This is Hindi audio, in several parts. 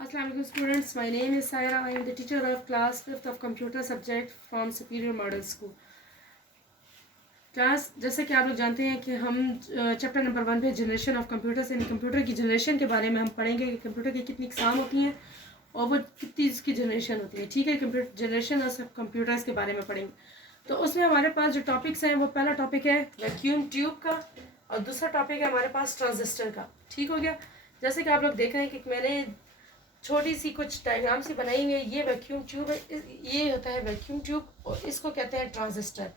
Assalamualaikum students, my name is Saira. I am the teacher of class 5th of computer subject from Superior Model School. Class जैसे कि आप लोग जानते हैं कि हम चैप्टर नंबर 1 पे जनरेशन ऑफ कंप्यूटर्स यानी कंप्यूटर की जनरेशन के बारे में हम पढ़ेंगे कि कंप्यूटर की कितनी इकसाम होती हैं और वो कितनी इसकी जनरेशन होती है। ठीक है, कंप्यूटर जनरेशन और सब कंप्यूटर्स के बारे में पढ़ेंगे। तो उसमें हमारे पास जो टॉपिक्स हैं वो पहला टॉपिक है वैक्यूम ट्यूब का और दूसरा टॉपिक है हमारे पास ट्रांजिस्टर का। ठीक हो गया। जैसे कि आप लोग देख रहे हैं कि मैंने छोटी सी कुछ डायग्राम सी बनाई हुई है। ये वैक्यूम ट्यूब है, ये होता है वैक्यूम ट्यूब और इसको कहते हैं ट्रांजिस्टर।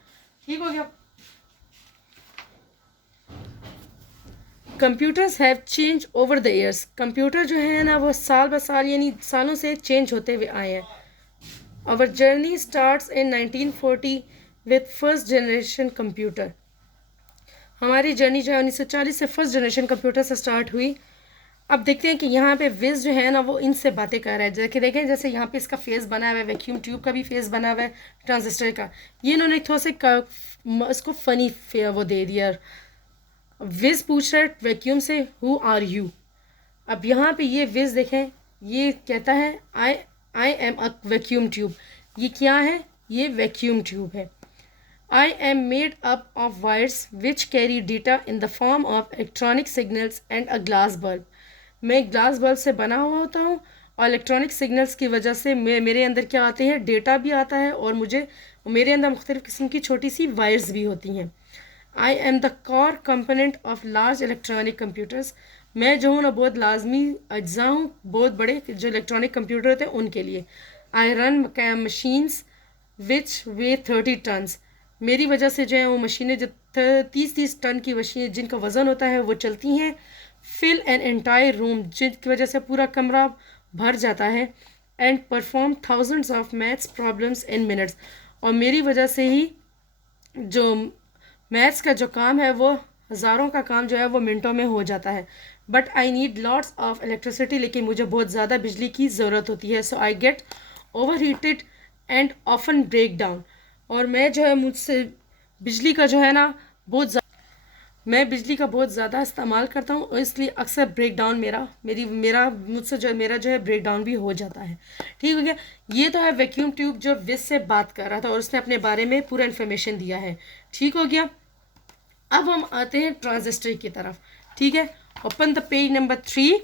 ठीक हो गया। Computers have change over the years. Computer जो है ना वो साल ब साल यानी सालों से चेंज होते हुए आए हैं। Our journey starts in 1940 with first generation computer. हमारी जर्नी जो है 1940 से फर्स्ट जनरेशन कंप्यूटर से स्टार्ट हुई। अब देखते हैं कि यहाँ पे विज जो है ना वो इनसे बातें कर रहा है। जैसे देखें, जैसे यहाँ पे इसका फेस बना हुआ है, वैक्यूम ट्यूब का भी फेस बना हुआ है, ट्रांजिस्टर का। ये इन्होंने थोड़ा सा इसको फनी वो दे दिया। विज पूछ रहा है वैक्यूम से हु आर यू। अब यहाँ पे ये विज देखें, ये कहता है I am a vacuum tube. ये क्या है? ये वैक्यूम ट्यूब है। I am made up of wires which carry data in the form of electronic signals and a glass bulb. मैं ग्लास बल्ब से बना हुआ होता हूँ और इलेक्ट्रॉनिक सिग्नल्स की वजह से मेरे अंदर क्या आते हैं? डेटा भी आता है और मेरे अंदर मुख्तलिफ़ किस्म की छोटी सी वायर्स भी होती हैं। I am the core component of large electronic computers. मैं जो हूँ ना बहुत लाजमी अज्जा हूँ बहुत बड़े जो इलेक्ट्रॉनिक कंप्यूटर होते हैं उनके लिए। I run machines which weigh 30 tons. मेरी वजह से जो है वो मशीनें जो 30 टन की मशीनें जिनका वज़न होता है वो चलती हैं। फिल एन एंटायर रूम, जिनकी वजह से पूरा कमरा भर जाता है। And perform thousands of maths problems in minutes. और मेरी वजह से ही जो मैथ्स का जो काम है वो हज़ारों का काम जो है वो मिनटों में हो जाता है। But I need lots of electricity, लेकिन मुझे बहुत ज़्यादा बिजली की ज़रूरत होती है। So I get overheated and often break down. और मैं जो है मुझसे बिजली का जो है ना मैं बिजली का बहुत ज़्यादा इस्तेमाल करता हूँ और इसलिए अक्सर ब्रेक डाउन मेरा जो है ब्रेक डाउन भी हो जाता है। ठीक हो गया। ये तो है वैक्यूम ट्यूब जो विज से बात कर रहा था और उसने अपने बारे में पूरा इन्फॉर्मेशन दिया है। ठीक हो गया। अब हम आते हैं ट्रांजिस्टर की तरफ। ठीक है, open the page number 3।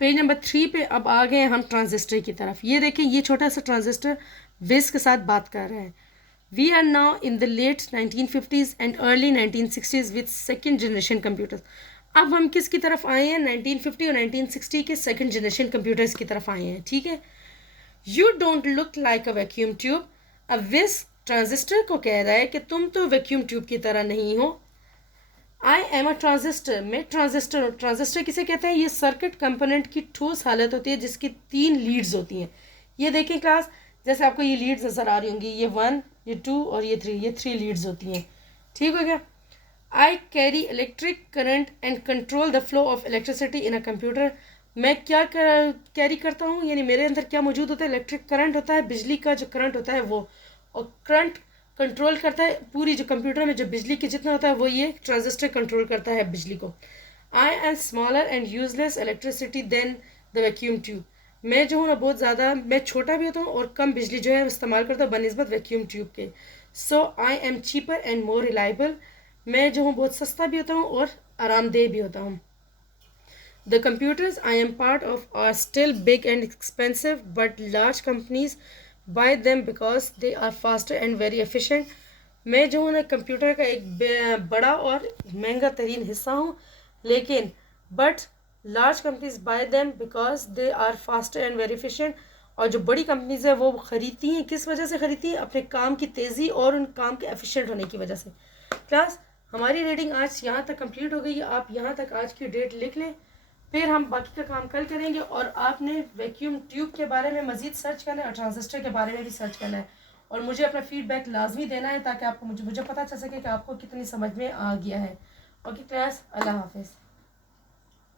Page number 3 पे अब आ गए हम ट्रांजिस्टर की तरफ। ये देखें, ये छोटा सा ट्रांजिस्टर विज के साथ बात कर रहे हैं। We are now in the late 1950s and early 1960s with second generation computers. अब हम किसकी तरफ आए हैं? 1950 और 1960 के सेकेंड जनरेशन कंप्यूटर्स की तरफ आए हैं। ठीक है। You don't look like a vacuum tube. अब विज ट्रांजिस्टर को कह रहा है कि तुम तो वैक्यूम ट्यूब की तरह नहीं हो। I am a transistor. मैं ट्रांजिस्टर हूँ। ट्रांजिस्टर किसे कहते हैं? ये सर्किट कंपोनेंट की ठोस हालत होती है जिसकी 3 लीड्स होती हैं। ये देखें क्लास, जैसे आपको ये लीड्स नज़र आ रही होंगी, ये 1, ये 2 और ये 3, ये 3 लीड्स होती हैं। ठीक हो गया। I carry electric current and control the flow of electricity in a computer. मैं क्या कैरी करता हूँ, यानी मेरे अंदर क्या मौजूद होता है? इलेक्ट्रिक करंट होता है, बिजली का जो करंट होता है वो, और करंट कंट्रोल करता है पूरी जो कंप्यूटर में जो बिजली की जितना होता है वो ये ट्रांजिस्टर कंट्रोल करता है बिजली को। I am smaller and use less electricity than the vacuum tube. मैं जो हूँ ना बहुत ज़्यादा मैं छोटा भी होता हूँ और कम बिजली जो है इस्तेमाल करता हूँ बनस्बत वैक्यूम ट्यूब के। So I am cheaper and more reliable. मैं जो हूँ बहुत सस्ता भी होता हूँ और आरामदेह भी होता हूँ। The computers I am part of are still big and expensive but large companies buy them because they are faster and very efficient. मैं जो हूँ ना कंप्यूटर का एक बड़ा और महंगा तरीन हिस्सा हूँ, लेकिन but large companies buy them because they are faster and very efficient. और जो बड़ी कंपनीज है वो ख़रीदती हैं, किस वजह से ख़रीदती हैं? अपने काम की तेज़ी और उन काम के एफिशिएंट होने की वजह से। क्लास हमारी रीडिंग आज यहाँ तक कंप्लीट हो गई है। आप यहाँ तक आज की डेट लिख लें, फिर हम बाकी का काम कल करेंगे। और आपने वैक्यूम ट्यूब के बारे में मज़ीद सर्च करना है और ट्रांजिस्टर के बारे में भी सर्च करना है और मुझे अपना फीडबैक लाजमी देना है ताकि आपको मुझे पता चल सके कि आपको कितनी समझ में आ गया है। ओके क्लास, अल्लाह हाफिज़।